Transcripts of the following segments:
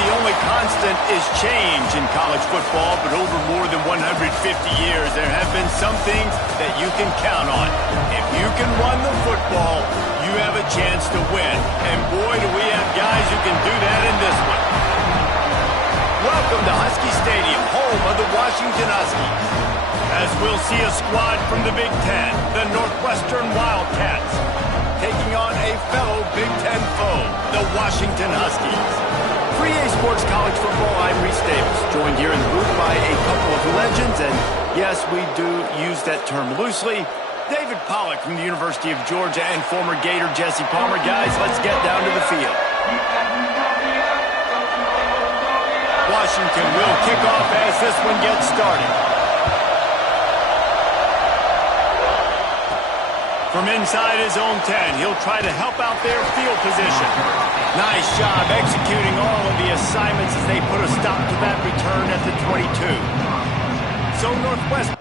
the only constant is change in college football, but over more than 150 years, there have been some things that you can count on. If you can run the football, you have a chance to win. And boy, do we have guys who can do that in this one. Welcome to Husky Stadium, home of the Washington Huskies. As we'll see a squad from the Big Ten, the Northwestern Wildcats, taking on a fellow Big Ten foe, the Washington Huskies. For EA Sports College Football, I'm Reese Davis, joined here in the booth by a couple of legends, and yes, we do use that term loosely. David Pollack from the University of Georgia and former Gator Jesse Palmer. Guys, let's get down to the field. Washington will kick off as this one gets started. From inside his own 10, he'll try to help out their field position. Nice job executing all of the assignments as they put a stop to that return at the 22. So Northwestern.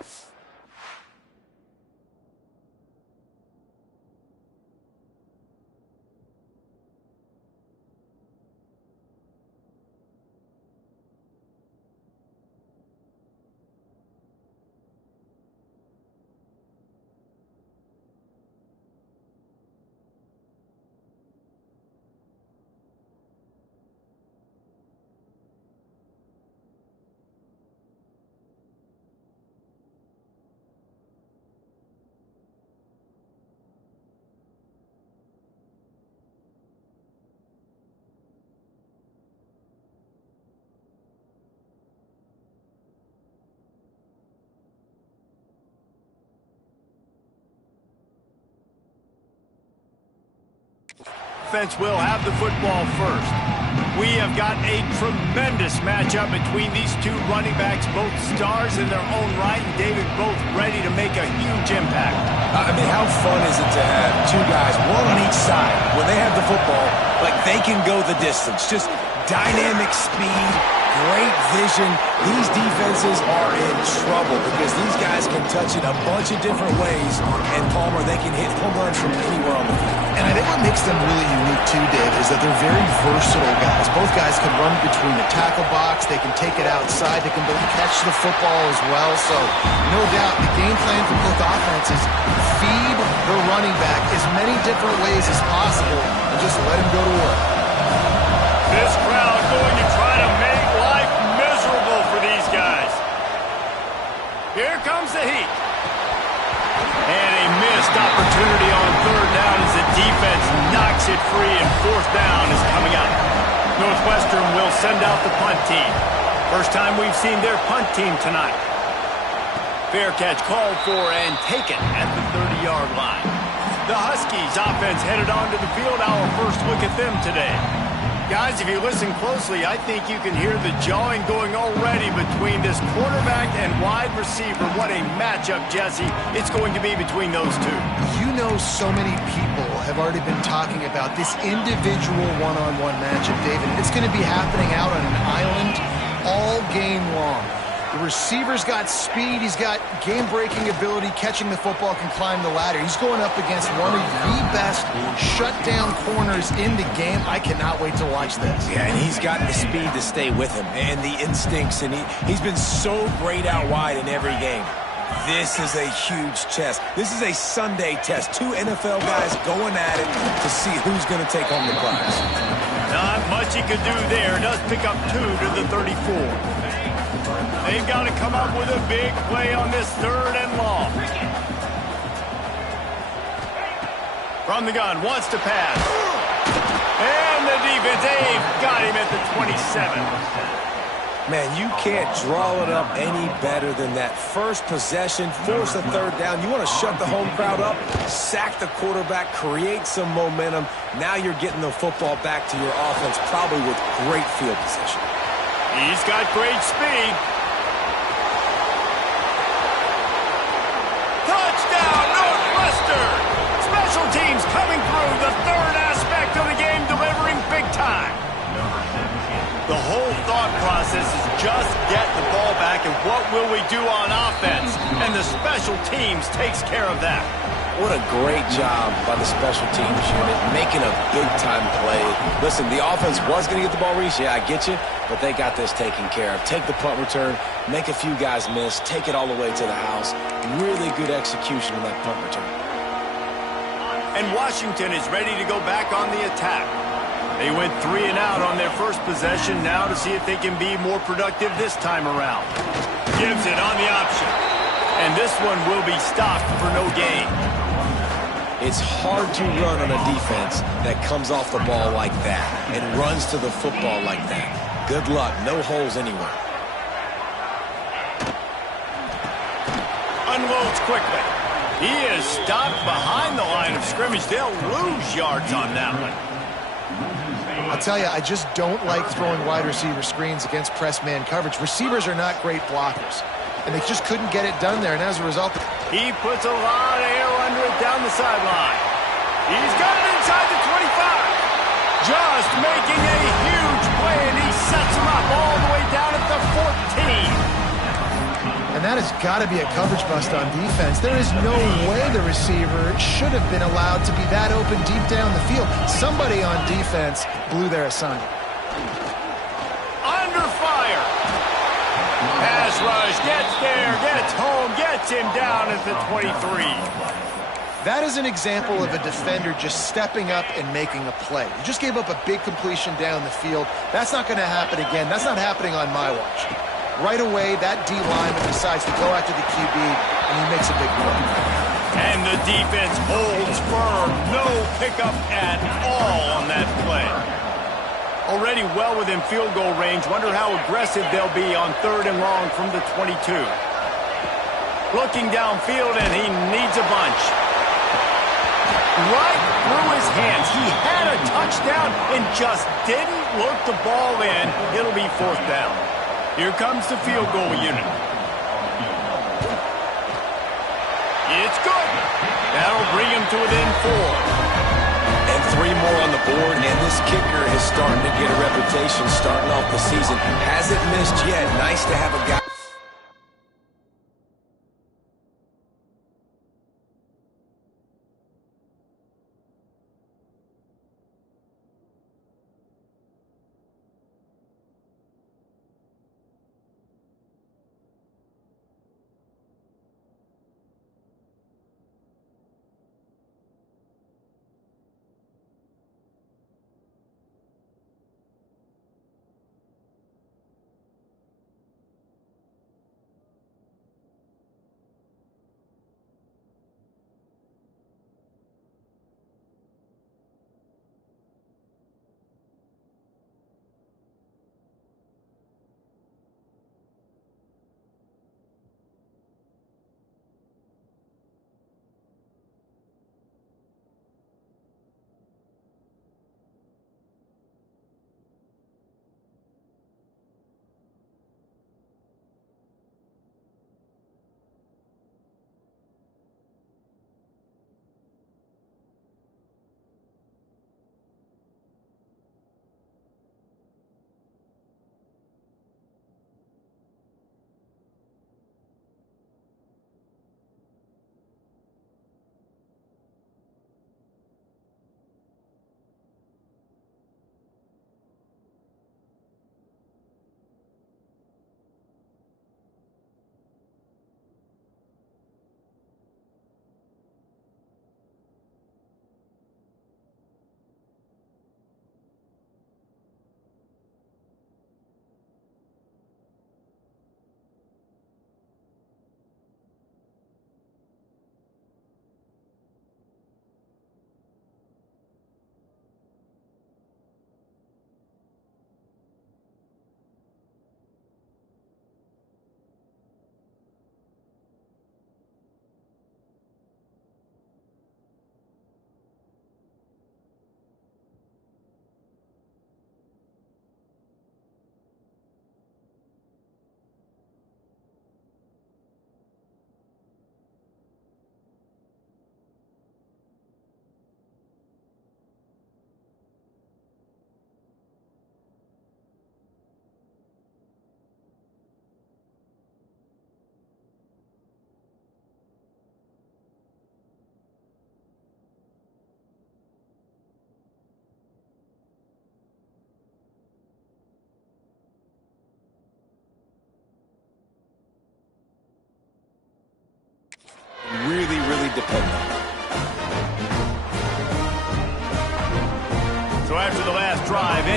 Offense will have the football first. We have got a tremendous matchup between these two running backs, both stars in their own right, and David, both ready to make a huge impact. I mean, how fun is it to have two guys, one on each side, when they have the football, like they can go the distance. Just dynamic speed, great vision. These defenses are in trouble because these guys can touch it a bunch of different ways, and Palmer, they can hit home runs from anywhere on the field. And I think what makes them really unique too, Dave, is that they're very versatile guys. Both guys can run between the tackle box. They can take it outside. They can both catch the football as well. So, no doubt, the game plan for both offenses, feed the running back as many different ways as possible and just let him go to work. This crowd going to try to make life miserable for these guys. Here comes the heat. And a missed opportunity on third down as the defense knocks it free, and fourth down is coming up. Northwestern will send out the punt team. First time we've seen their punt team tonight. Fair catch called for and taken at the 30-yard line. The Huskies offense headed onto the field. Our first look at them today. Guys, if you listen closely, I think you can hear the jawing going already between this quarterback and wide receiver. What a matchup, Jesse, it's going to be between those two. You know, so many people have already been talking about this individual one-on-one matchup, David. It's going to be happening out on an island all game long. The receiver's got speed, he's got game-breaking ability, catching the football, can climb the ladder. He's going up against one of the best shutdown corners in the game. I cannot wait to watch this. Yeah, and he's got the speed to stay with him and the instincts, and he's been so great out wide in every game. This is a huge test. This is a Sunday test. Two NFL guys going at it to see who's going to take home the prize. Not much he could do there. Does pick up 2 to the 34. They've got to come up with a big play on this third and long. From the gun, wants to pass. And the defense, they've got him at the 27. Man, you can't draw it up any better than that. First possession, force a third down. You want to shut the home crowd up, sack the quarterback, create some momentum. Now you're getting the football back to your offense, probably with great field position. He's got great speed. Touchdown, Northwestern! Special teams coming through, the third aspect of the game, delivering big time. The whole thought process is just get the ball back, and what will we do on offense? And the special teams takes care of that. What a great job by the special teams unit, making a big-time play. Listen, the offense was going to get the ball reached. Yeah, I get you, but they got this taken care of. Take the punt return, make a few guys miss, take it all the way to the house. Really good execution on that punt return. And Washington is ready to go back on the attack. They went 3 and out on their first possession, now to see if they can be more productive this time around. Gives it on the option. And this one will be stopped for no gain. It's hard to run on a defense that comes off the ball like that and runs to the football like that. Good luck. No holes anywhere. Unloads quickly. He is stopped behind the line of scrimmage. They'll lose yards on that one. I'll tell you, I just don't like throwing wide receiver screens against press man coverage. Receivers are not great blockers, and they just couldn't get it done there, and as a result... He puts a lot of air under it down the sideline. He's got it inside the 25. Just making a huge play, and he sets him up all the way down at the 14. And that has got to be a coverage bust on defense. There is no way the receiver should have been allowed to be that open deep down the field. Somebody on defense blew their assignment. Under fire. Pass rush, gets there, gets home, gets him down at the 23. That is an example of a defender just stepping up and making a play. You just gave up a big completion down the field. That's not going to happen again. That's not happening on my watch. Right away, that D lineman decides to go after the QB, and he makes a big play. And the defense holds firm. No pickup at all on that play. Already well within field goal range. Wonder how aggressive they'll be on 3rd and long from the 22. Looking downfield, and he needs a bunch. Right through his hands. He had a touchdown and just didn't look the ball in. It'll be 4th down. Here comes the field goal unit. It's good. That'll bring him to within 4. And 3 more on the board, and this kicker is starting to get a reputation starting off the season. Hasn't missed yet. Nice to have a guy.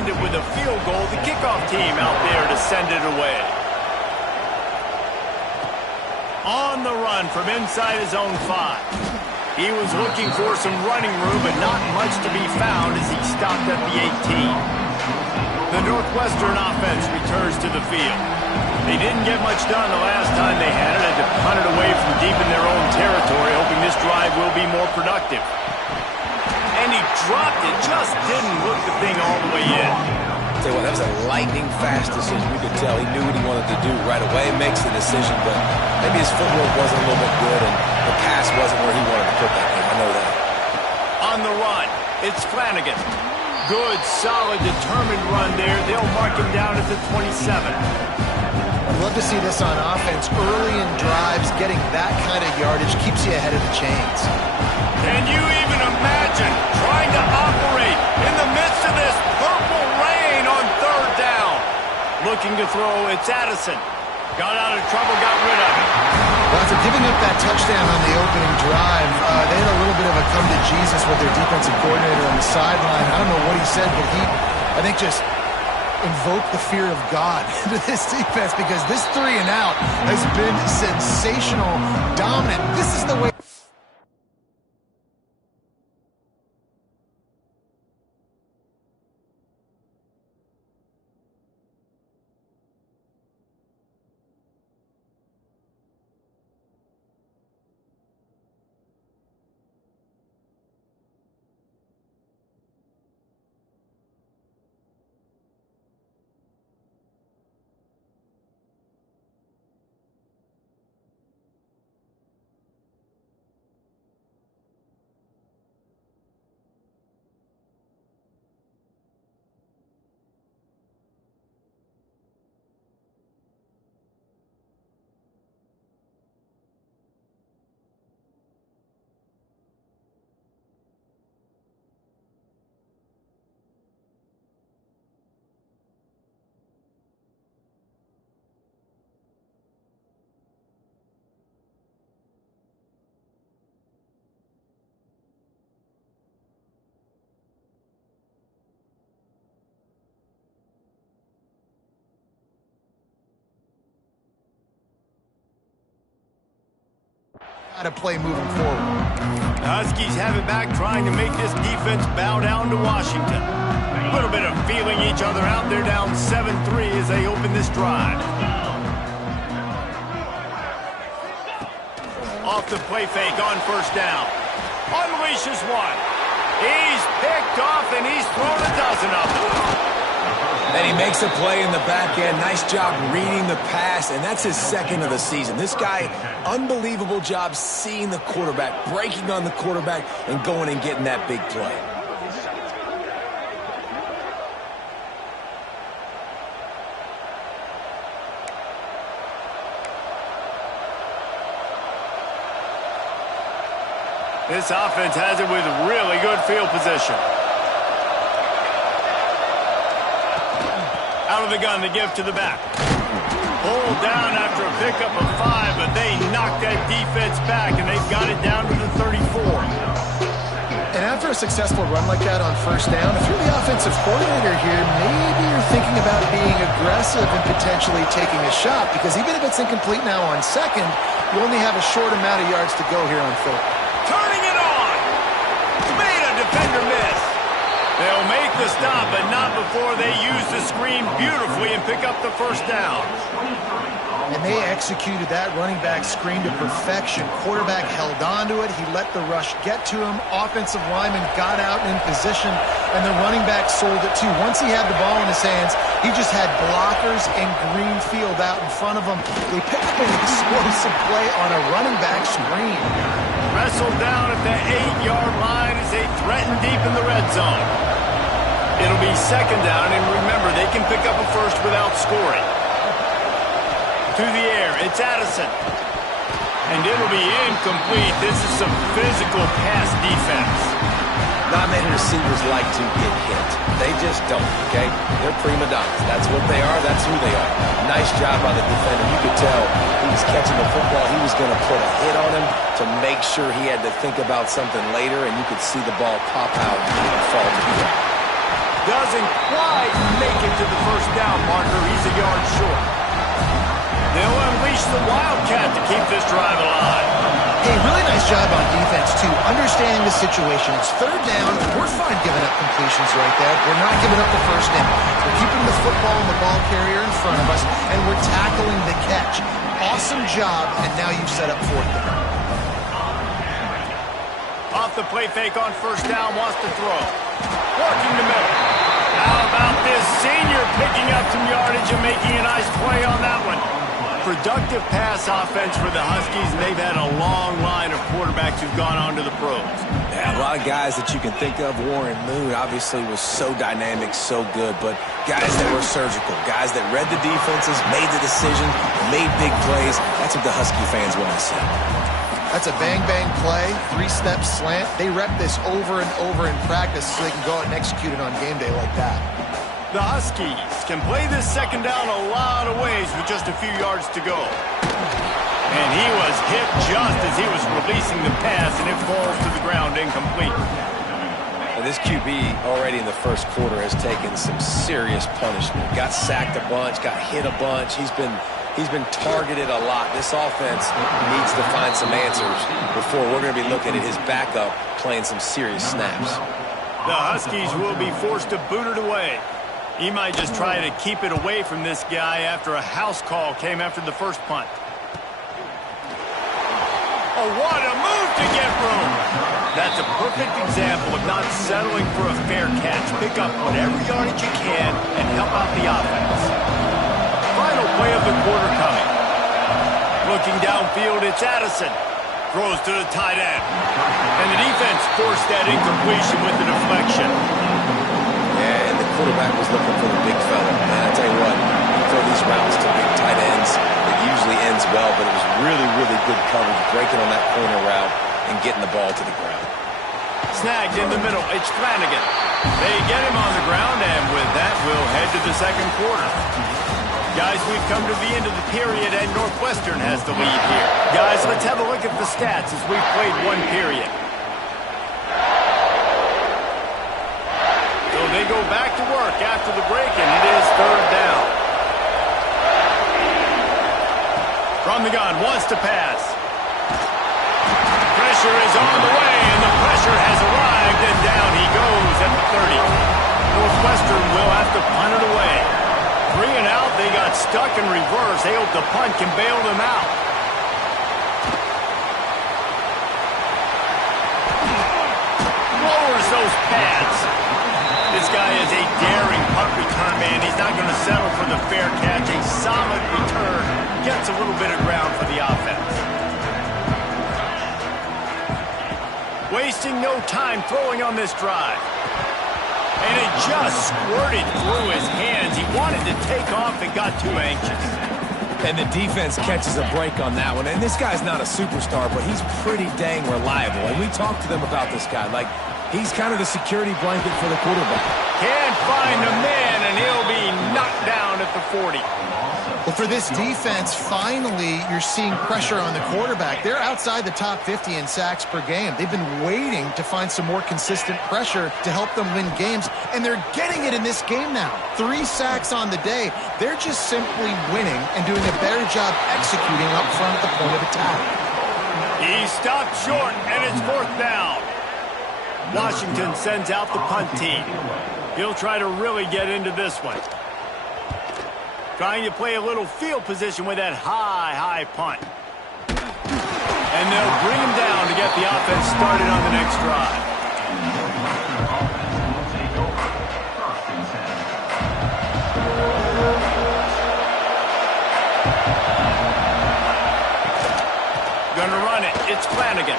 ended with a field goal. The kickoff team out there to send it away. On the run from inside his own 5. He was looking for some running room, but not much to be found as he stopped at the 18. The Northwestern offense returns to the field. They didn't get much done the last time they had it, and to punt it away from deep in their own territory, hoping this drive will be more productive. And he dropped it, just didn't look the thing all the way in. Tell you what, that was a lightning-fast decision. You could tell he knew what he wanted to do right away, makes the decision, but maybe his footwork wasn't a little bit good, and the pass wasn't where he wanted to put that thing. I know that. On the run, it's Flanagan. Good, solid, determined run there. They'll mark him down at the 27. I'd love to see this on offense. Early in drives, getting that kind of yardage keeps you ahead of the chains. Can you even imagine trying to operate in the midst of this purple rain on 3rd down? Looking to throw, it's Addison. Got out of trouble, got rid of it. Well, after giving up that touchdown on the opening drive, they had a little bit of a come to Jesus with their defensive coordinator on the sideline. I don't know what he said, but he, I think, just invoked the fear of God into this defense, because this 3 and out has been sensational, dominant. This is the way. To play moving forward. The Huskies have it back, trying to make this defense bow down to Washington. A little bit of feeling each other out. They're down 7-3 as they open this drive. Off the play fake on 1st down. Unleashes one. He's picked off, and he's thrown a dozen of them. And he makes a play in the back end. Nice job reading the pass, and that's his 2nd of the season. This guy, unbelievable job seeing the quarterback, breaking on the quarterback, and going and getting that big play. This offense has it with really good field position. Out of the gun to give to the back. Pulled down after a pickup of 5, but they knocked that defense back, and they've got it down to the 34. And after a successful run like that on 1st down, if you're the offensive coordinator here, maybe you're thinking about being aggressive and potentially taking a shot, because even if it's incomplete now on 2nd, you only have a short amount of yards to go here on 3rd. Turning it on! Made a defender miss. They'll make the stop, but not before they use the screen beautifully and pick up the 1st down. And they executed that running back screen to perfection. Quarterback held on to it. He let the rush get to him. Offensive lineman got out in position, and the running back sold it too. Once he had the ball in his hands, he just had blockers and green field out in front of him. They picked up an explosive play on a running back screen. Wrestled down at the 8-yard line as they threaten deep in the red zone. It'll be 2nd down, and remember, they can pick up a 1st without scoring. To the air, it's Addison. And it'll be incomplete. This is some physical pass defense. Not many receivers like to get hit. They just don't, okay? They're prima donnas. That's what they are. That's who they are. Nice job by the defender. You could tell he was catching the football. He was going to put a hit on him to make sure he had to think about something later, and you could see the ball pop out and fall to the ground. Doesn't quite make it to the first down marker. He's a yard short. They'll unleash the Wildcat to keep this drive alive. Hey, really nice job on defense, too. Understanding the situation. It's third down. We're fine giving up completions right there. We're not giving up the first down. We're keeping the football and the ball carrier in front of us, and we're tackling the catch. Awesome job, and now you've set up fourth down. Off the play fake on first down, wants to throw. Working the middle. How about this senior picking up some yardage and making a nice play on that one? Productive pass offense for the Huskies, and they've had a long line of quarterbacks who've gone on to the pros. Yeah, a lot of guys that you can think of. Warren Moon obviously was so dynamic, so good, but guys that were surgical, guys that read the defenses, made the decision, made big plays. That's what the Husky fans want to see. That's a bang-bang play, three-step slant. They rep this over and over in practice so they can go out and execute it on game day like that. The Huskies can play this second down a lot of ways with just a few yards to go. And he was hit just as he was releasing the pass, and it falls to the ground incomplete. Now, this QB already in the first quarter has taken some serious punishment. Got sacked a bunch, got hit a bunch. He's been targeted a lot. This offense needs to find some answers before we're going to be looking at his backup playing some serious snaps. The Huskies will be forced to boot it away. He might just try to keep it away from this guy after a house call came after the first punt. Oh, what a move to get room. That's a perfect example of not settling for a fair catch. Pick up whatever yardage you can and help out the offense. Final play of the quarter coming. Looking downfield, it's Addison. Throws to the tight end. And the defense forced that incompletion with the deflection. Yeah, and the quarterback was looking for the big fella. Man, I tell you what, you throw these routes to big tight ends, it usually ends well, but it was really, really good coverage, breaking on that corner route and getting the ball to the ground. Snagged in the middle, it's Flanagan. They get him on the ground, and with that, we'll head to the second quarter. Guys, we've come to the end of the period, and Northwestern has the lead here. Guys, let's have a look at the stats as we've played one period. So they go back to work after the break, and it is third down. From the gun, wants to pass. Pressure is on the way, and the pressure has arrived, and down he goes at the 30. Northwestern will have to punt it away. 3 and out, they got stuck in reverse. They hope the punt can bail them out. Lowers those pads. This guy is a daring punt return man. He's not going to settle for the fair catch. A solid return. Gets a little bit of ground for the offense. Wasting no time throwing on this drive. And it just squirted through his hands. He wanted to take off and got too anxious. And the defense catches a break on that one. And this guy's not a superstar, but he's pretty dang reliable. And we talked to them about this guy. Like, he's kind of the security blanket for the quarterback. Can't find a man, and he'll be knocked down at the 40. Well, for this defense, finally, you're seeing pressure on the quarterback. They're outside the top 50 in sacks per game. They've been waiting to find some more consistent pressure to help them win games, and they're getting it in this game now. 3 sacks on the day. They're just simply winning and doing a better job executing up front at the point of attack. He stopped short, and it's fourth down. Washington sends out the punt team. He'll try to really get into this one. Trying to play a little field position with that high punt. And they'll bring him down to get the offense started on the next drive. Gonna run it. It's Flanagan.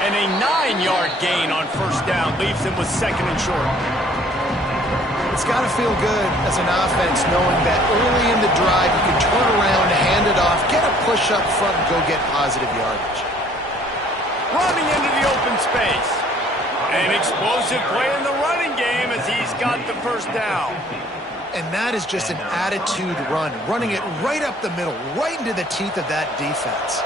And a 9-yard gain on first down leaves him with second and short. It's got to feel good as an offense knowing that early in the drive you can turn around, hand it off, get a push up front, and go get positive yardage. Running into the open space. An explosive play in the running game as he's got the first down. And that is just an attitude run, running it right up the middle, right into the teeth of that defense.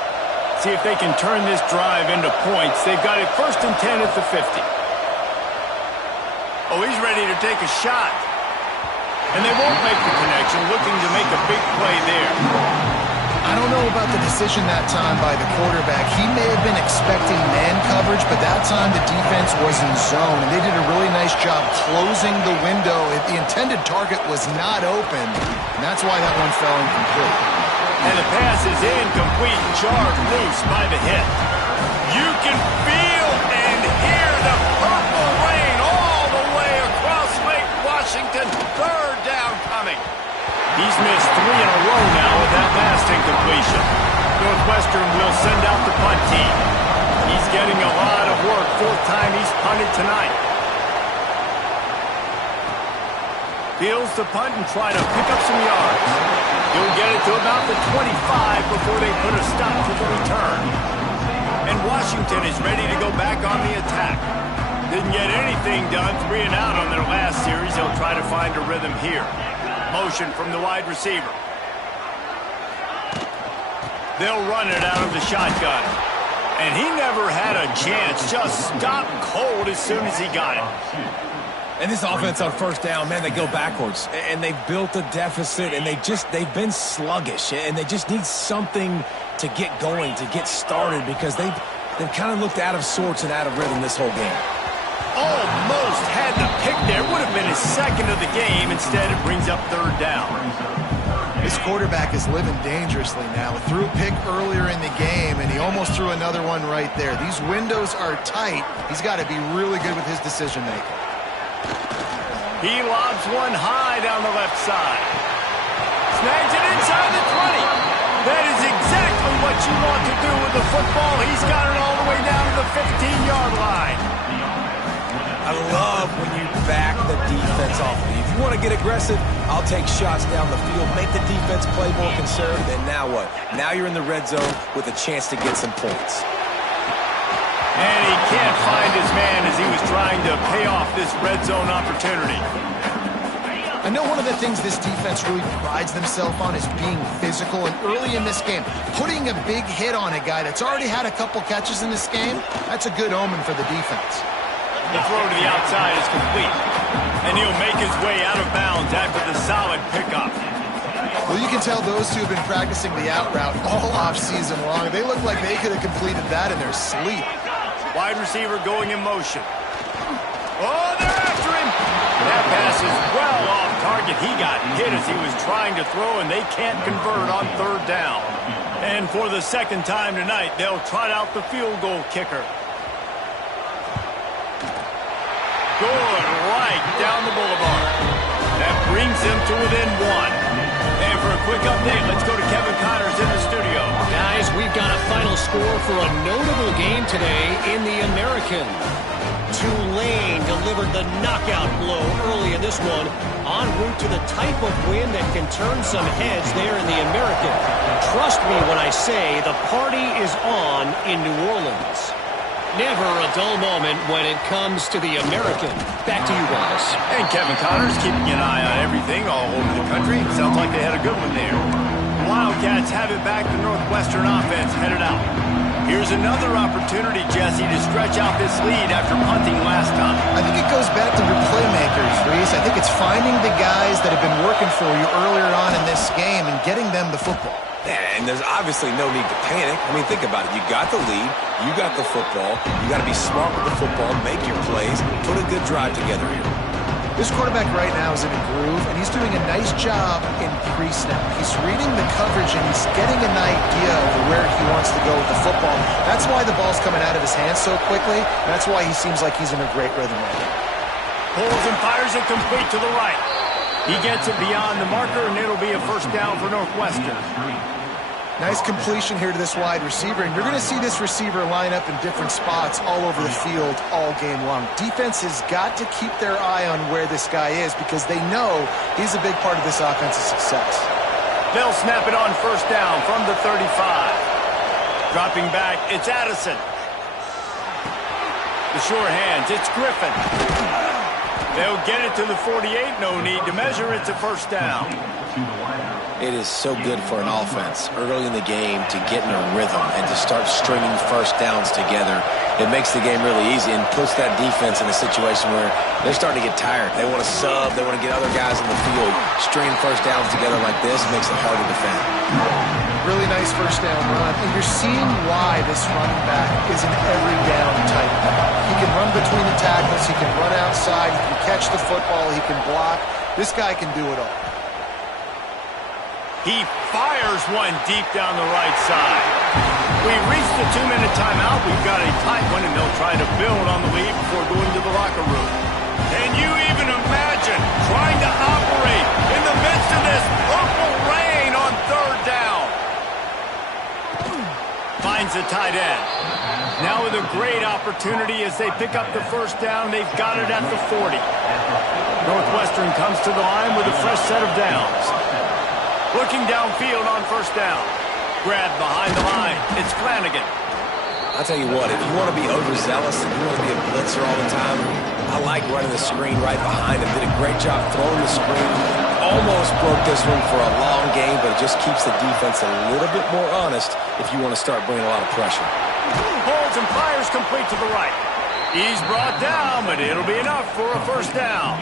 See if they can turn this drive into points. They've got it first and 10 at the 50. Oh, he's ready to take a shot. And they won't make the connection, looking to make a big play there. I don't know about the decision that time by the quarterback. He may have been expecting man coverage, but that time the defense was in zone, and they did a really nice job closing the window. The intended target was not open, and that's why that one fell incomplete. And the pass is incomplete, jarred loose by the hit. You can feel and hear the purple rain all the way across Lake Washington. Third down coming. He's missed 3 in a row now with that last incompletion. Northwestern will send out the punt team. He's getting a lot of work. 4th time he's punted tonight. Fields the punt and try to pick up some yards. He'll get it to about the 25 before they put a stop to the return. And Washington is ready to go back on the attack. Didn't get anything done, 3 and out on their last series. They'll try to find a rhythm here. Motion from the wide receiver. They'll run it out of the shotgun. And he never had a chance. Just stopped cold as soon as he got it. And this offense on 1st down, man, they go backwards. And they've built a deficit, and they've been sluggish. And they just need something to get going, to get started, because they've kind of looked out of sorts and out of rhythm this whole game. Almost had the pick there. Would have been his 2nd of the game. Instead, it brings up 3rd down. This quarterback is living dangerously now. Threw a pick earlier in the game, and he almost threw another one right there. These windows are tight. He's got to be really good with his decision-making. He lobs one high down the left side. Snags it inside the 20. That is exactly what you want to do with the football. He's got it all the way down to the 15-yard line. I love when you back the defense off of you. If you want to get aggressive, I'll take shots down the field, make the defense play more conservative, and now what? Now you're in the red zone with a chance to get some points. And he can't find his man as he was trying to pay off this red zone opportunity. I know one of the things this defense really prides themselves on is being physical, and early in this game, putting a big hit on a guy that's already had a couple catches in this game, that's a good omen for the defense. The throw to the outside is complete, and he'll make his way out of bounds after the solid pickup. Well, you can tell those two have been practicing the out route all off-season long. They look like they could have completed that in their sleep. Wide receiver going in motion. Oh, they're after him. That pass is well off target. He got hit as he was trying to throw, and they can't convert on 3rd down. And for the 2nd time tonight, they'll trot out the field goal kicker. Good right down the boulevard. That brings them to within 1. And for a quick update, let's go to Kevin Connors in the studio. Guys, we've got a final score for a notable game today in the American. Tulane delivered the knockout blow early in this one, en route to the type of win that can turn some heads there in the American. Trust me when I say the party is on in New Orleans. Never a dull moment when it comes to the American. Back to you guys. And Kevin Connors keeping an eye on everything all over the country. Sounds like they had a good one there. The Wildcats have it back. The Northwestern offense headed out. Here's another opportunity, Jesse, to stretch out this lead after punting last time. I think it goes back to your playmakers, Reese. I think it's finding the guys that have been working for you earlier on in this game and getting them the football. Yeah, and there's obviously no need to panic. I mean, think about it. You got the lead. You got the football. You got to be smart with the football, make your plays, put a good drive together here. This quarterback right now is in a groove, and he's doing a nice job in pre-snap. He's reading the coverage, and he's getting an idea of where he wants to go with the football. That's why the ball's coming out of his hands so quickly. That's why he seems like he's in a great rhythm right now. Pulls and fires it complete to the right. He gets it beyond the marker, and it'll be a 1st down for Northwestern. Nice completion here to this wide receiver, and you're going to see this receiver line up in different spots all over the field all game long. Defense has got to keep their eye on where this guy is because they know he's a big part of this offense's success. They'll snap it on 1st down from the 35. Dropping back, it's Addison. The sure hands, it's Griffin. They'll get it to the 48, no need to measure, it's a 1st down. It is so good for an offense early in the game to get in a rhythm and to start stringing first downs together. It makes the game really easy and puts that defense in a situation where they're starting to get tired. They want to sub. They want to get other guys in the field. Stringing first downs together like this makes it hard to defend. Really nice first down run, and you're seeing why this running back is an every down type. He can run between the tackles. He can run outside. He can catch the football. He can block. This guy can do it all. He fires one deep down the right side. We reached the 2-minute timeout. We've got a tight one, and they'll try to build on the lead before going to the locker room. Can you even imagine trying to operate in the midst of this purple rain on third down? Finds the tight end. Now with a great opportunity as they pick up the first down. They've got it at the 40. Northwestern comes to the line with a fresh set of downs. Looking downfield on first down. Grabbed behind the line. It's Flanagan. I'll tell you what, if you want to be overzealous and you want to be a blitzer all the time, I like running the screen right behind him. Did a great job throwing the screen. Almost broke this one for a long game, but it just keeps the defense a little bit more honest if you want to start bringing a lot of pressure. Holds and fires complete to the right. He's brought down, but it'll be enough for a first down.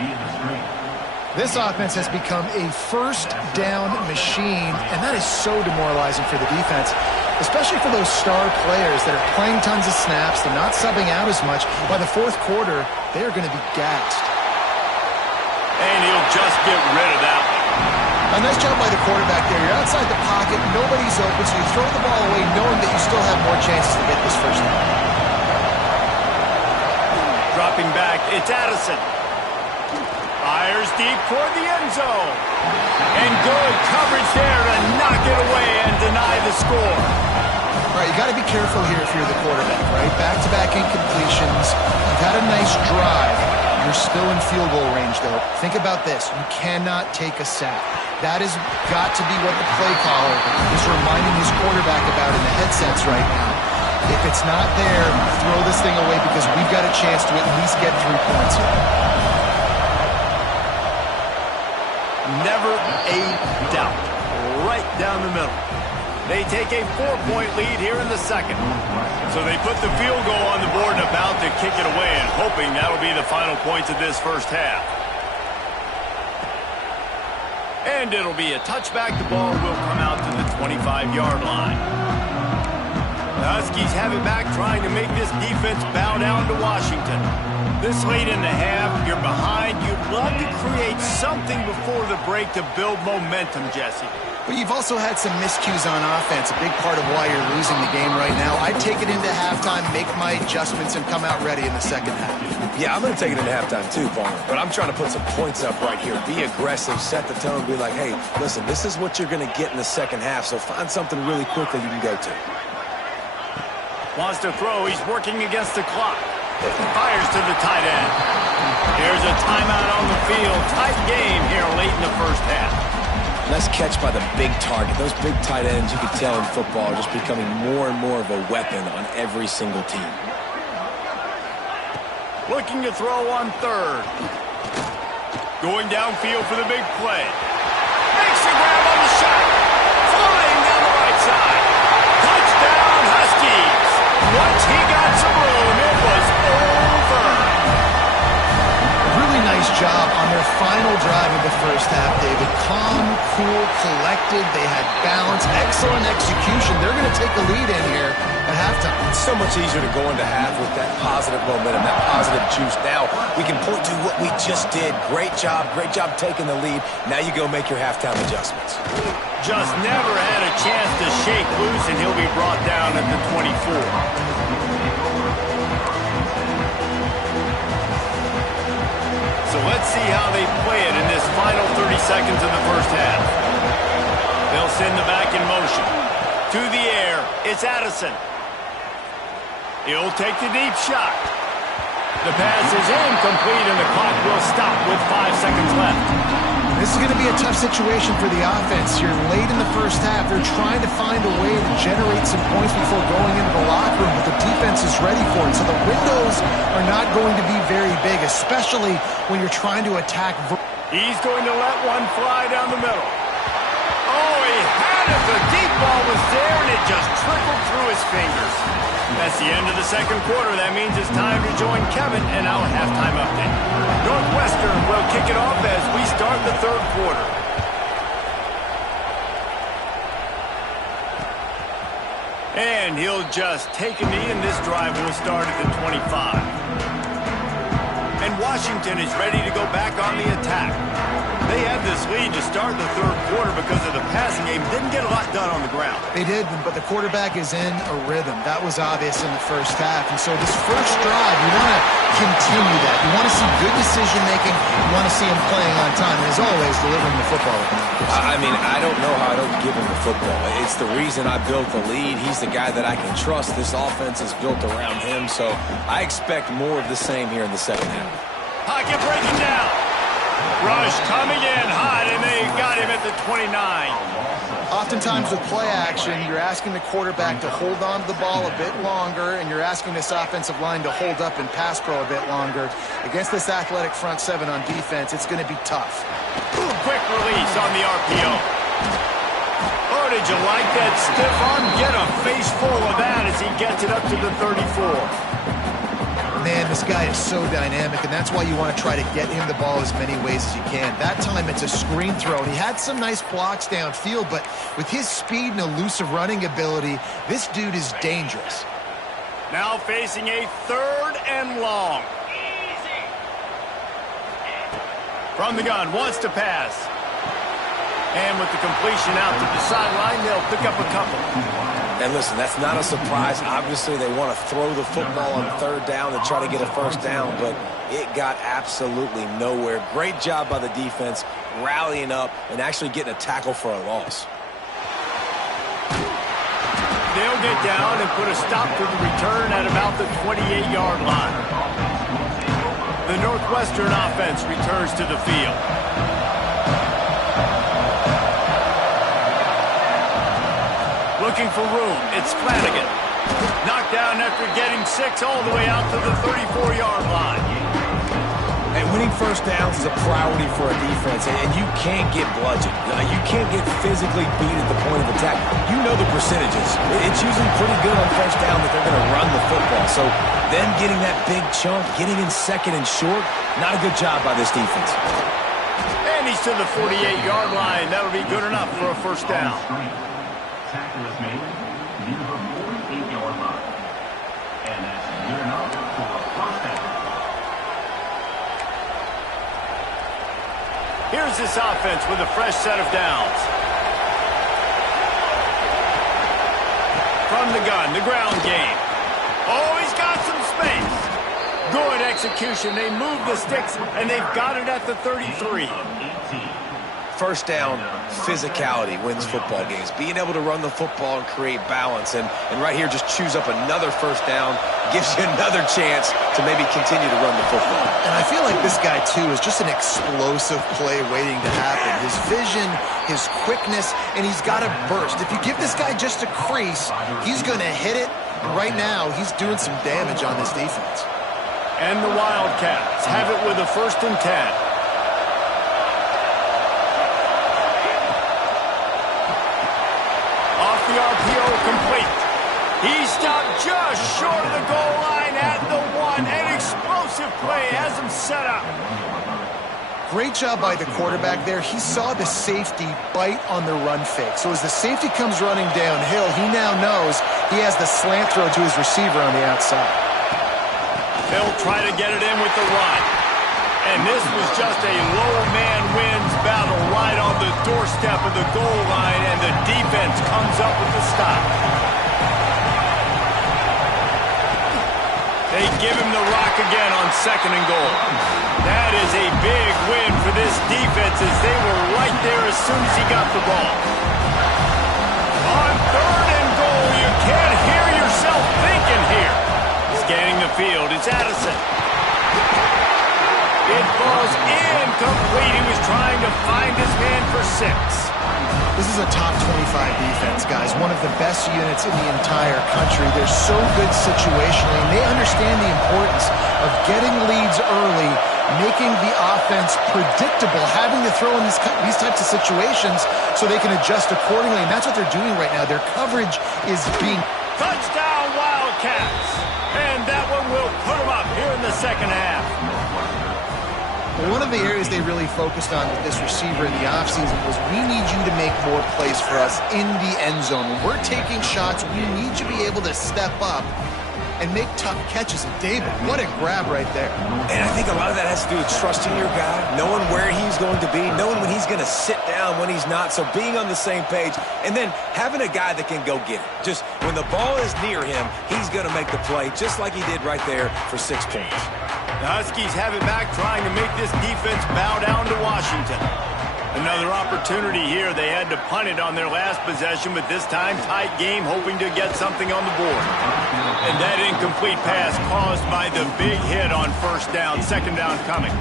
This offense has become a first down machine, and that is so demoralizing for the defense, especially for those star players that are playing tons of snaps. They're not subbing out as much. By the fourth quarter, they are going to be gassed. And he'll just get rid of that one. A nice job by the quarterback there. You're outside the pocket, nobody's open, so you throw the ball away knowing that you still have more chances to get this first down. Dropping back, it's Addison. Fires deep toward the end zone. And good coverage there to knock it away and deny the score. All right, you got to be careful here if you're the quarterback, right? Back-to-back incompletions. You've had a nice drive. You're still in field goal range, though. Think about this. You cannot take a sack. That has got to be what the play caller is reminding his quarterback about in the headsets right now. If it's not there, throw this thing away because we've got a chance to at least get 3 points here. Never a doubt. Right down the middle. They take a 4-point lead here in the second. So they put the field goal on the board and about to kick it away and hoping that'll be the final points of this first half. And it'll be a touchback. The ball will come out to the 25-yard line. The Huskies have it back, trying to make this defense bow down to Washington. This late in the half, you're behind. You'd love to create something before the break to build momentum, Jesse. But you've also had some miscues on offense, a big part of why you're losing the game right now. I'd take it into halftime, make my adjustments, and come out ready in the second half. Yeah, I'm going to take it into halftime too, Palmer. But I'm trying to put some points up right here. Be aggressive, set the tone, be like, hey, listen, this is what you're going to get in the second half, so find something really quick that you can go to. Wants to throw. He's working against the clock. Fires to the tight end. Here's a timeout on the field. Tight game here late in the first half. Nice catch by the big target. Those big tight ends, you can tell in football, are just becoming more and more of a weapon on every single team. Looking to throw on third. Going downfield for the big play. Makes a grab on the shot. Flying down the right side. Touchdown, Huskies. Once he got some room, it was over. Really nice job on their final drive of the first half, David. Calm, cool, collected. They had balance, excellent execution. They're going to take a lead in here at halftime. It's so much easier to go into half with that positive momentum, that positive juice. Now we can point to what we just did. Great job taking the lead. Now you go make your halftime adjustments. Just never had a chance to shake loose, and he'll be brought down at the 24. So let's see how they play it in this final 30 seconds of the first half. They'll send the back in motion. To the air, it's Addison. He'll take the deep shot. The pass is incomplete, and the clock will stop with 5 seconds left. This is going to be a tough situation for the offense. You're late in the first half. They're trying to find a way to generate some points before going into the locker room, but the defense is ready for it. So the windows are not going to be very big, especially when you're trying to attack. He's going to let one fly down the middle. The deep ball was there, and it just trickled through his fingers. That's the end of the second quarter. That means it's time to join Kevin in our halftime update. Northwestern will kick it off as we start the third quarter. And he'll just take a knee, and this drive will start at the 25. And Washington is ready to go back on the attack. They had this lead to start the third quarter because of the passing game. Didn't get a lot done on the ground. They did, but the quarterback is in a rhythm. That was obvious in the first half. And so this first drive, you want to continue that. You want to see good decision-making. You want to see him playing on time. And as always, delivering the football. I mean, I don't know how I don't give him the football. It's the reason I built the lead. He's the guy that I can trust. This offense is built around him. So I expect more of the same here in the second half. Pocket breaking down. Rush coming in hot, and they got him at the 29. Oftentimes with play action, you're asking the quarterback to hold on to the ball a bit longer, and you're asking this offensive line to hold up and pass pro a bit longer. Against this athletic front seven on defense, it's going to be tough. Ooh, quick release on the RPO. Oh, did you like that stiff arm? Get a face full of that as he gets it up to the 34. Man, this guy is so dynamic, and that's why you want to try to get him the ball as many ways as you can. That time, it's a screen throw, and he had some nice blocks downfield, but with his speed and elusive running ability, this dude is dangerous. Now facing a third and long. From the gun, wants to pass. And with the completion out to the sideline, they'll pick up a couple. And listen, that's not a surprise. Obviously, they want to throw the football on third down and try to get a first down, but it got absolutely nowhere. Great job by the defense, rallying up and actually getting a tackle for a loss. They'll get down and put a stop to the return at about the 28-yard line. The Northwestern offense returns to the field. Looking for room. It's Flanagan. Knocked down after getting 6 all the way out to the 34-yard line. And winning first downs is a priority for a defense, and you can't get bludgeoned. You can't get physically beat at the point of attack. You know the percentages. It's usually pretty good on first down that they're going to run the football. So then getting that big chunk, getting in second and short, not a good job by this defense. And he's to the 48-yard line. That'll be good enough for a first down. Tackle is made near the 48-yard line. And that's good enough for a first down. Here's this offense with a fresh set of downs. From the gun, the ground game. Oh, he's got some space. Good execution. They move the sticks, and they've got it at the 33. First down, physicality wins football games. Being able to run the football and create balance. And right here, just choose up another first down. Gives you another chance to maybe continue to run the football. And I feel like this guy, too, is just an explosive play waiting to happen. His vision, his quickness, and he's got a burst. If you give this guy just a crease, he's going to hit it. And right now, he's doing some damage on this defense. And the Wildcats have it with a 1st and 10. The RPO complete. He stopped just short of the goal line at the 1. An explosive play has him set up. Great job by the quarterback there. He saw the safety bite on the run fake. So as the safety comes running downhill, he now knows he has the slant throw to his receiver on the outside. They'll try to get it in with the run. And this was just a low man wins battle right on the doorstep of the goal line, and the defense comes up with the stop. They give him the rock again on 2nd and goal. That is a big win for this defense as they were right there as soon as he got the ball. On 3rd and goal, you can't hear yourself thinking here. Scanning the field, it's Addison. It falls incomplete. He was trying to find his man for 6. This is a top 25 defense, guys. One of the best units in the entire country. They're so good situationally, and they understand the importance of getting leads early making the offense predictable, having to throw in these types of situations so they can adjust accordingly, and that's what they're doing right now. Their coverage is being... Touchdown, Wildcats! And that one will put them up here in the second half. One of the areas they really focused on with this receiver in the offseason was, we need you to make more plays for us in the end zone. When we're taking shots, we need you to be able to step up and make tough catches. And David, what a grab right there. And I think a lot of that has to do with trusting your guy, knowing where he's going to be, knowing when he's going to sit down, when he's not, so being on the same page, and then having a guy that can go get it. Just when the ball is near him, he's going to make the play, just like he did right there for 6 points. The Huskies have it back, trying to make this defense bow down to Washington. Another opportunity here. They had to punt it on their last possession, but this time tight game, hoping to get something on the board. And that incomplete pass caused by the big hit on first down, second down coming.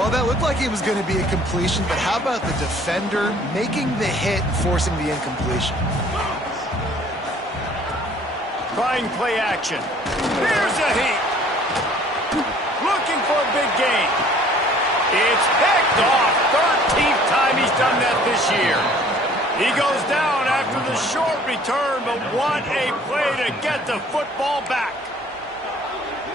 Well, that looked like it was going to be a completion, but how about the defender making the hit and forcing the incompletion? Trying play action. Here's a heat. Looking for a big gain. It's picked off. 13th time he's done that this year. He goes down after the short return, but what a play to get the football back.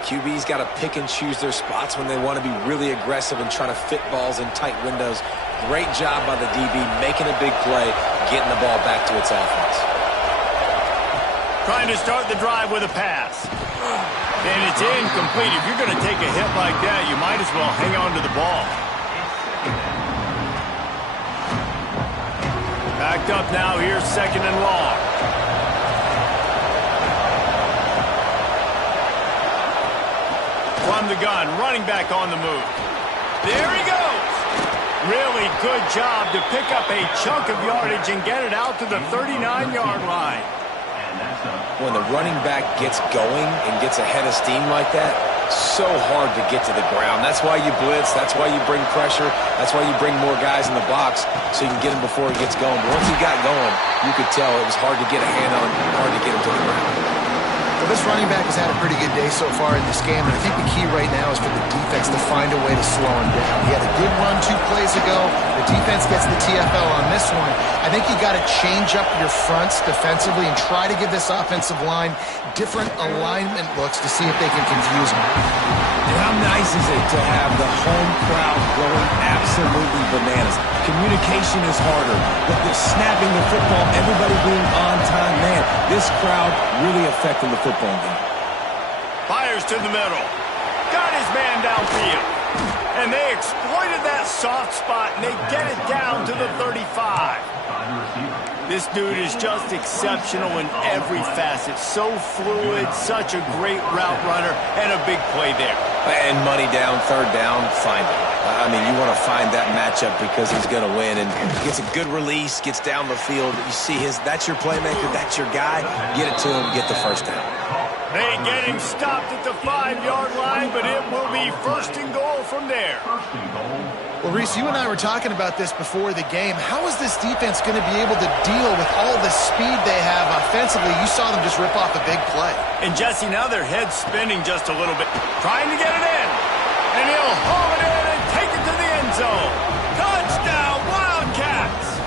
QB's got to pick and choose their spots when they want to be really aggressive and try to fit balls in tight windows. Great job by the DB, making a big play, getting the ball back to its offense. Trying to start the drive with a pass. And it's incomplete. If you're going to take a hit like that, you might as well hang on to the ball. Backed up now. Here's second and long. From the gun, running back on the move. There he goes. Really good job to pick up a chunk of yardage and get it out to the 39-yard line. When the running back gets going and gets ahead of steam like that, so hard to get to the ground. That's why you blitz. That's why you bring pressure. That's why you bring more guys in the box so you can get him before he gets going. But once he got going, you could tell it was hard to get a hand on, hard to get him to the ground. Well, this running back has had a pretty good day so far in this game, and I think the key right now is for the defense to find a way to slow him down. He had a good run 2 plays ago. The defense gets the TFL on this one. I think you got to change up your fronts defensively and try to give this offensive line different alignment looks to see if they can confuse him. And how nice is it to have the home crowd going absolutely bananas? Communication is harder, but the snapping the football, everybody being on time, man, this crowd really affecting the football game. Fires to the middle. Got his man downfield. And they exploited that soft spot, and they get it down to the 35. This dude is just exceptional in every facet. So fluid, such a great route runner, and a big play there. And money down, third down, find him. I mean, you want to find that matchup because he's going to win, and gets a good release, gets down the field. You see that's your playmaker, that's your guy. Get it to him, get the first down. They get him stopped at the 5-yard line, but it will be first and goal from there. Well, Reese, you and I were talking about this before the game. How is this defense going to be able to deal with all the speed they have offensively? You saw them just rip off a big play. And, Jesse, now their head's spinning just a little bit. Trying to get it in. And he'll haul it in and take it to the end zone. Touchdown, Wildcats!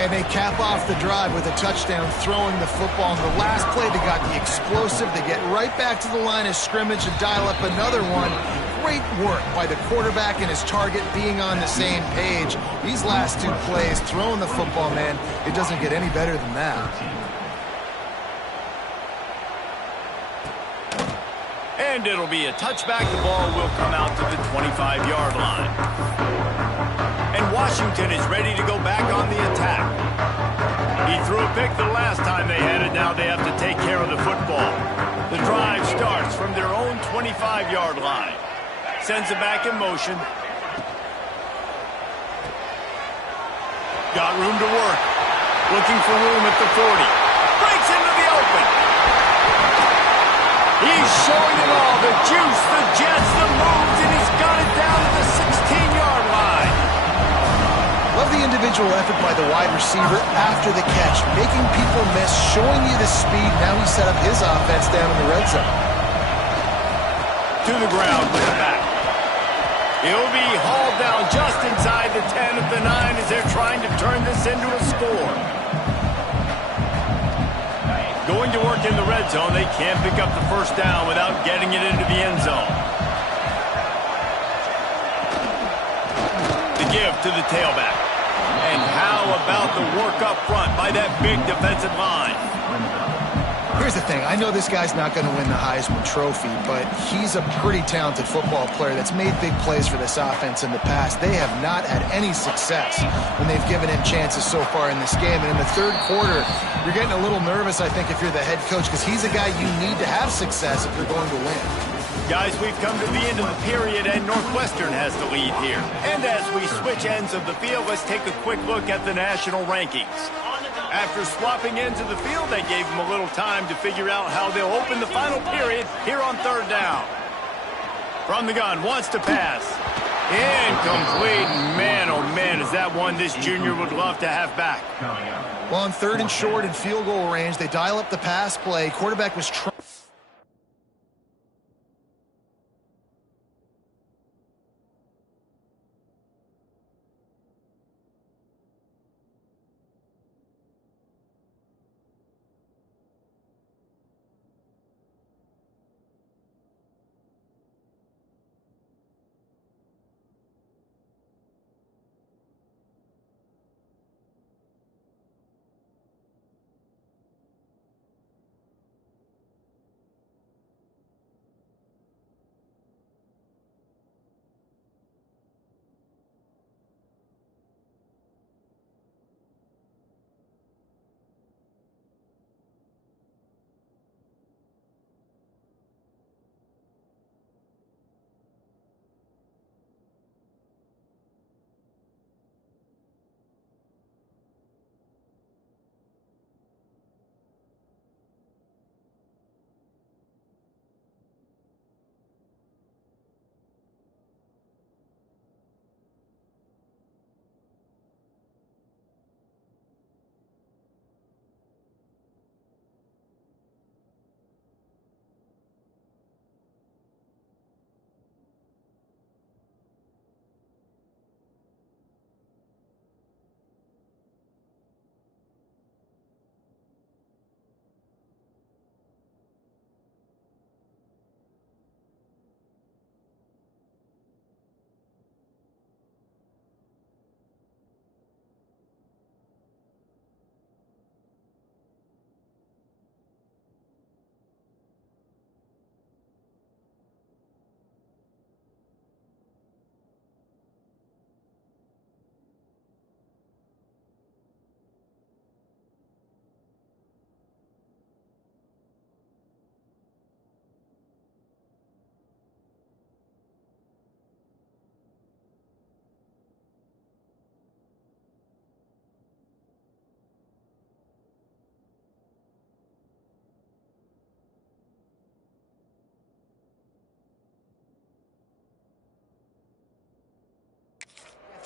And they cap off the drive with a touchdown, throwing the football. And the last play, they got the explosive. They get right back to the line of scrimmage and dial up another one. Great work by the quarterback and his target being on the same page. These last 2 plays, throwing the football, man, it doesn't get any better than that. And it'll be a touchback. The ball will come out to the 25-yard line. And Washington is ready to go back on the attack. He threw a pick the last time they had it. Now they have to take care of the football. The drive starts from their own 25-yard line. Sends it back in motion. Got room to work. Looking for room at the 40. Breaks into the open. He's showing it all. The juice, the jets, the moves, and he's got it down to the 16-yard line. Love the individual effort by the wide receiver after the catch, making people miss, showing you the speed. Now he set up his offense down in the red zone. To the ground with the back. He'll be hauled down just inside the 10 of the 9 as they're trying to turn this into a score. Going to work in the red zone, they can't pick up the first down without getting it into the end zone. The give to the tailback. And how about the work up front by that big defensive line? Here's the thing. I know this guy's not going to win the Heisman Trophy, but he's a pretty talented football player that's made big plays for this offense in the past. They have not had any success when they've given him chances so far in this game. And in the third quarter, you're getting a little nervous, I think, if you're the head coach, because he's a guy you need to have success if you're going to win. Guys, we've come to the end of the period, and Northwestern has the lead here. And as we switch ends of the field, let's take a quick look at the national rankings. After swapping ends of the field, they gave them a little time to figure out how they'll open the final period here on third down. From the gun, wants to pass. Incomplete. Man, oh man, is that one this junior would love to have back. Well, on third and short and field goal range, they dial up the pass play. Quarterback was trying.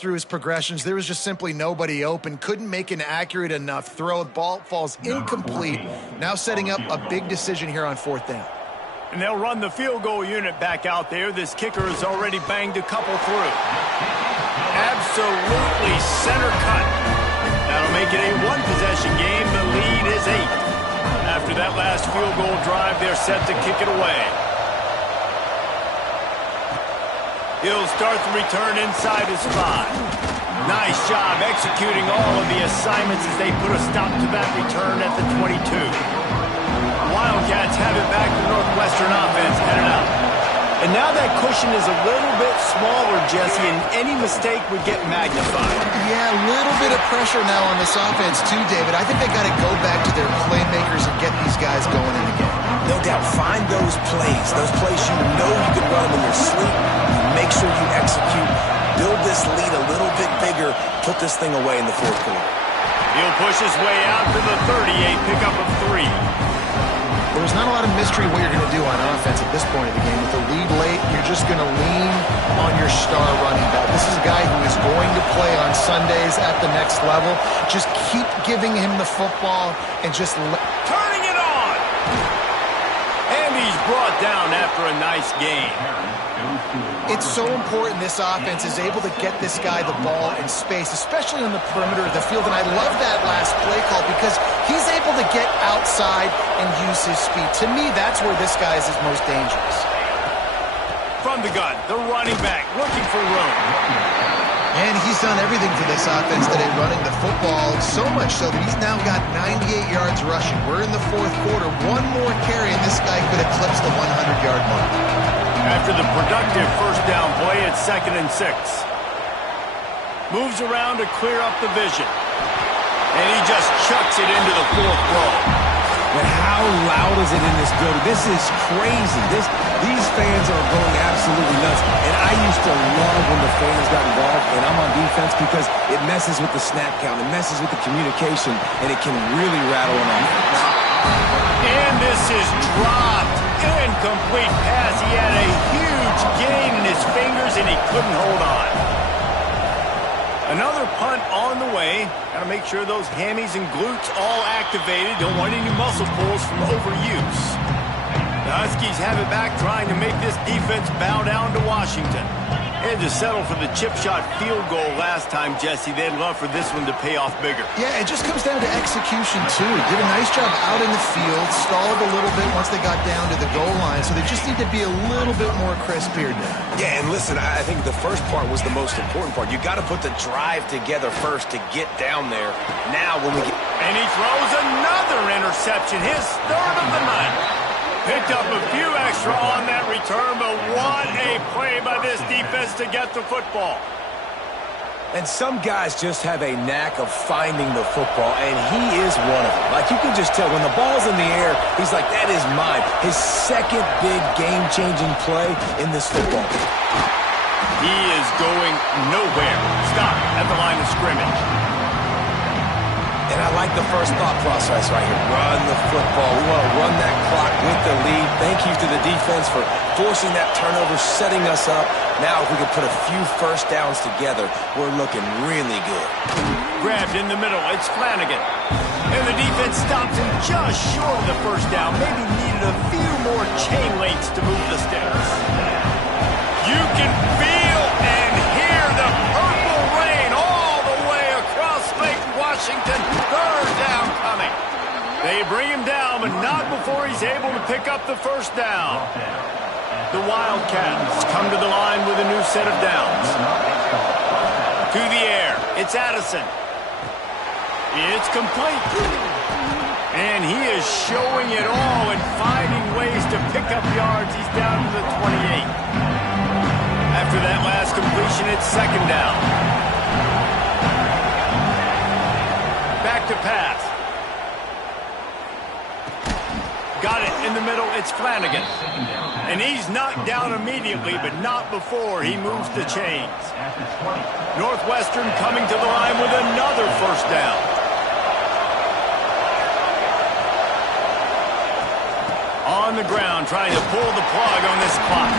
Through his progressions, there was just simply nobody open. Couldn't make an accurate enough throw. Ball falls incomplete. Now setting up a big decision here on fourth down. And they'll run the field goal unit back out there. This kicker has already banged a couple through. Absolutely center cut. That'll make it a one-possession game. The lead is 8. After that last field goal drive, they're set to kick it away. He'll start the return inside his 5. Nice job executing all of the assignments as they put a stop to that return at the 22. Wildcats have it back to Northwestern offense headed out. And now that cushion is a little bit smaller, Jesse, and any mistake would get magnified. Yeah, a little bit of pressure now on this offense too, David. I think they got to go back to their playmakers and get these guys going in the game. No doubt. Find those plays you know you can run them in your sleep. Make sure you execute. Build this lead a little bit bigger. Put this thing away in the fourth quarter. He'll push his way out to the 38, pickup of 3. There's not a lot of mystery what you're going to do on offense at this point of the game. With the lead late, you're just going to lean on your star running back. This is a guy who is going to play on Sundays at the next level. Just keep giving him the football and just... Turning it on! And he's brought down after a nice gain. It's so important this offense is able to get this guy the ball in space, especially on the perimeter of the field. And I love that last play call because he's able to get outside and use his speed. To me, that's where this guy is his most dangerous. From the gun, the running back looking for room. And he's done everything for this offense today, running the football, so much so that he's now got 98 yards rushing. We're in the fourth quarter. One more carry, and this guy could eclipse the 100-yard mark. After the productive first down play, it's 2nd and 6. Moves around to clear up the vision. And he just chucks it into the fourth row. But how loud is it in this building? This is crazy. These fans are going absolutely nuts. And I used to love when the fans got involved, and I'm on defense because it messes with the snap count. It messes with the communication, and it can really rattle an offense. And this is dropped. Incomplete pass. He had a huge gain in his fingers, and he couldn't hold on. Another punt on the way. Got to make sure those hammies and glutes all activated. Don't want any muscle pulls from overuse. The Huskies have it back, trying to make this defense bow down to Washington. They had to settle for the chip shot field goal last time, Jesse. They'd love for this one to pay off bigger. Yeah, it just comes down to execution, too. Did a nice job out in the field, stalled a little bit once they got down to the goal line, so they just need to be a little bit more crisp here now. Yeah, and listen, I think the first part was the most important part. You got to put the drive together first to get down there. Now when we get... And he throws another interception, his 3rd of the night. Picked up a few extra on that return, but what a play by this defense to get the football. And some guys just have a knack of finding the football, and he is one of them. Like, you can just tell when the ball's in the air, he's like, that is mine. His second big game-changing play in this football game. He is going nowhere. Stop at the line of scrimmage. And I like the first thought process right here. Run the football. We want to run that clock with the lead. Thank you to the defense for forcing that turnover, setting us up. Now, if we can put a few first downs together, we're looking really good. Grabbed in the middle. It's Flanagan. And the defense stops him just short of the first down. Maybe needed a few more chain links to move the sticks. You can feel and hear the purple rain all the way across Lake Washington. 3rd down coming. They bring him down, but not before he's able to pick up the first down. The Wildcats come to the line with a new set of downs. To the air. It's Addison. It's complete. And he is showing it all and finding ways to pick up yards. He's down to the 28. After that last completion, it's 2nd down. Back to pass. Got it in the middle. It's Flanagan. And he's knocked down immediately, but not before he moves the chains. Northwestern coming to the line with another first down. On the ground, trying to pull the plug on this clock.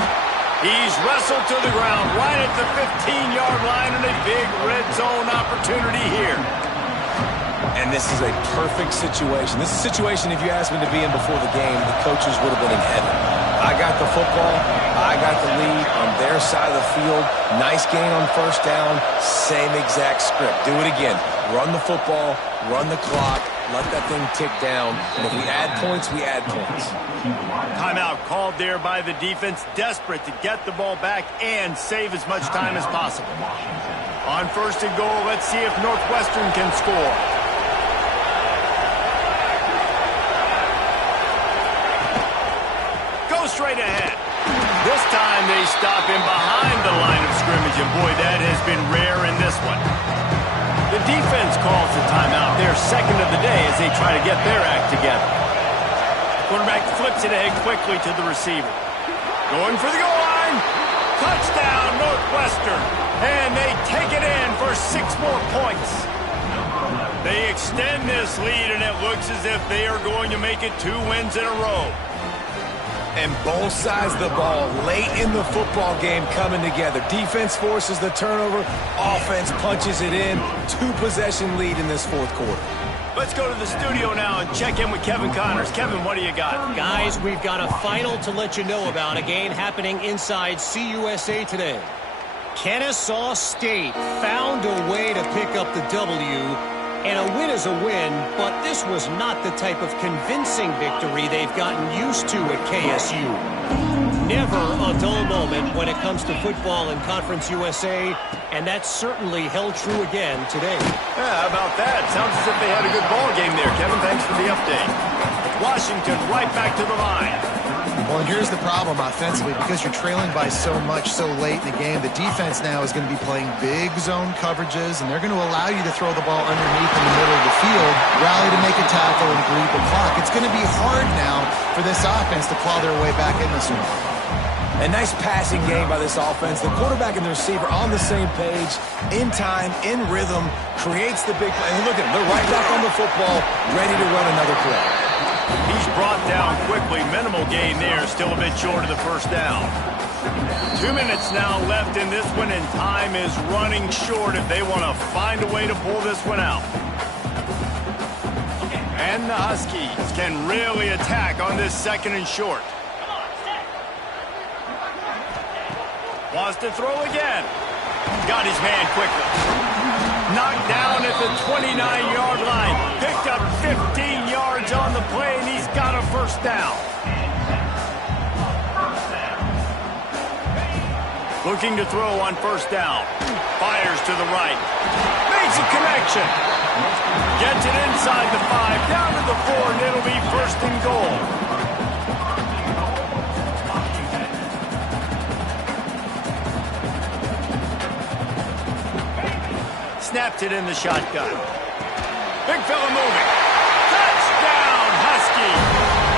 He's wrestled to the ground right at the 15-yard line, and a big red zone opportunity here. And this is a perfect situation. This is a situation, if you asked me to be in before the game, the coaches would have been in heaven. I got the football. I got the lead on their side of the field. Nice gain on first down. Same exact script. Do it again. Run the football. Run the clock. Let that thing tick down. And if we add points, we add points. Timeout called there by the defense, desperate to get the ball back and save as much time as possible. On 1st and goal, let's see if Northwestern can score. Go straight ahead. This time they stop him behind the line of scrimmage, and boy, that has been rare in this one. The defense calls the timeout, their 2nd of the day, as they try to get their act together. Quarterback flips it ahead quickly to the receiver. Going for the goal line. Touchdown, Northwestern. And they take it in for 6 more points. They extend this lead, and it looks as if they are going to make it 2 wins in a row. And both sides of the ball late in the football game coming together. Defense forces the turnover. Offense punches it in. 2-possession lead in this fourth quarter. Let's go to the studio now and check in with Kevin Connors. Kevin, what do you got? Guys, we've got a final to let you know about, a game happening inside CUSA today. Kennesaw State found a way to pick up the W, and a win is a win, but this was not the type of convincing victory they've gotten used to at KSU. Never a dull moment when it comes to football in Conference USA, and that certainly held true again today. Yeah, how about that? Sounds as if they had a good ball game there, Kevin. Thanks for the update. Washington right back to the line. Well, and here's the problem offensively. Because you're trailing by so much so late in the game, the defense now is going to be playing big zone coverages, and they're going to allow you to throw the ball underneath in the middle of the field, rally to make a tackle, and bleed the clock. It's going to be hard now for this offense to claw their way back in this one. A nice passing game by this offense. The quarterback and the receiver on the same page, in time, in rhythm, creates the big play. And look at them. They're right back on the football, ready to run another play. He's brought down quickly. Minimal gain there. Still a bit short of the first down. 2 minutes now left in this one, and time is running short if they want to find a way to pull this one out. And the Huskies can really attack on this second and short. Wants to throw again. Got his man quickly. Knocked down at the 29-yard line. Picked up 15 yards on the play, and he's got a first down. Looking to throw on first down. Fires to the right. Makes a connection. Gets it inside the 5, down to the 4, and it'll be first and goal. Snapped it in the shotgun. Big fella moving. Touchdown, Husky.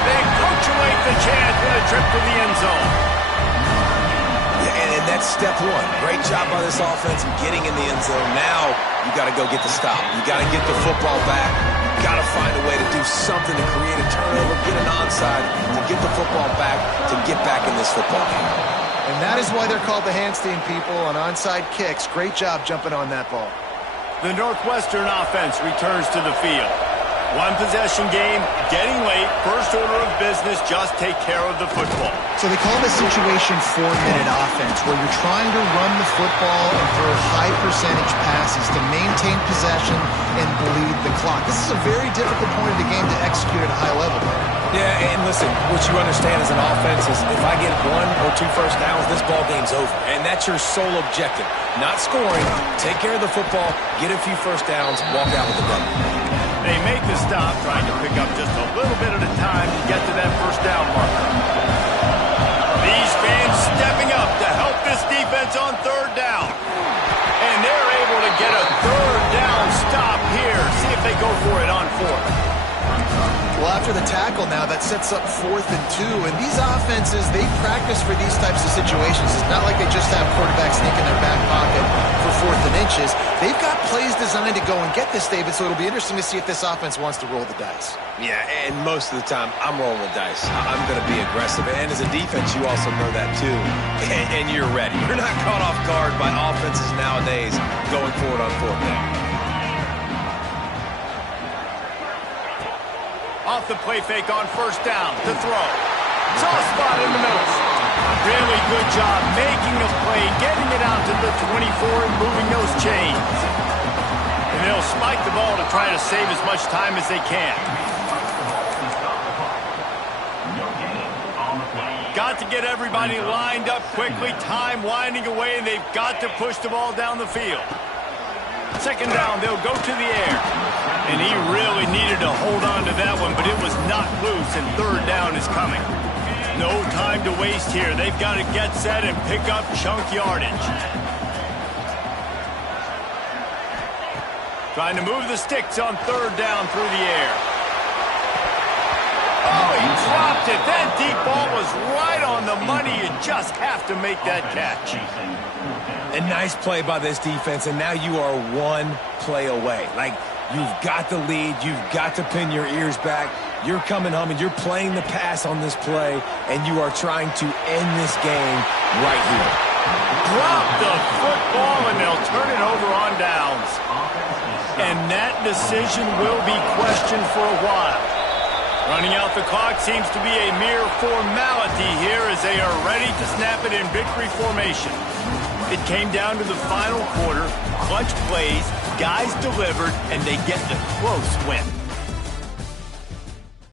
They punctuate the chance with a trip to the end zone. And that's step one. Great job by this offense getting in the end zone. Now you got to go get the stop. You got to get the football back. You got to find a way to do something to create a turnover, get an onside, to get the football back, to get back in this football game. And that is why they're called the Handstein people on onside kicks. Great job jumping on that ball. The Northwestern offense returns to the field. One possession game, getting late, first order of business, just take care of the football. So they call this situation 4-minute offense, where you're trying to run the football and throw high percentage passes to maintain possession and bleed the clock. This is a very difficult point of the game to execute at a high level. Yeah, and listen, what you understand as an offense is if I get 1 or 2 first downs, this ball game's over. And that's your sole objective. Not scoring, take care of the football, get a few first downs, walk out with the W. They make the stop, trying to pick up just a little bit at a time to get to that first down marker. These fans stepping up to help this defense on third down. And they're able to get a third down stop here. See if they go for it on fourth. Well, after the tackle now, that sets up 4th and 2. And these offenses, they practice for these types of situations. It's not like they just have quarterbacks sneak in their back pocket for 4th and inches. They've got plays designed to go and get this, David, so it'll be interesting to see if this offense wants to roll the dice. Yeah, and most of the time, I'm rolling the dice. I'm going to be aggressive. And as a defense, you also know that too. And you're ready. You're not caught off guard by offenses nowadays going forward on 4th down. Off the play fake on first down to throw. Soft spot in the middle. Really good job making the play, getting it out to the 24 and moving those chains. And they'll spike the ball to try to save as much time as they can. Got to get everybody lined up quickly. Time winding away, and they've got to push the ball down the field. Second down, they'll go to the air. And he really needed to hold on to that one, but it was knocked loose, and third down is coming. No time to waste here. They've got to get set and pick up chunk yardage. Trying to move the sticks on third down through the air. Oh, he dropped it. That deep ball was right on the money. You just have to make that catch. A nice play by this defense, and now you are 1 play away. Like, you've got the lead. You've got to pin your ears back. You're coming home, and you're playing the pass on this play, and you are trying to end this game right here. Drop the football, and they'll turn it over on downs. and that decision will be questioned for a while. Running out the clock seems to be a mere formality here as they are ready to snap it in victory formation. It came down to the final quarter, clutch plays, guys delivered, and they get the close win.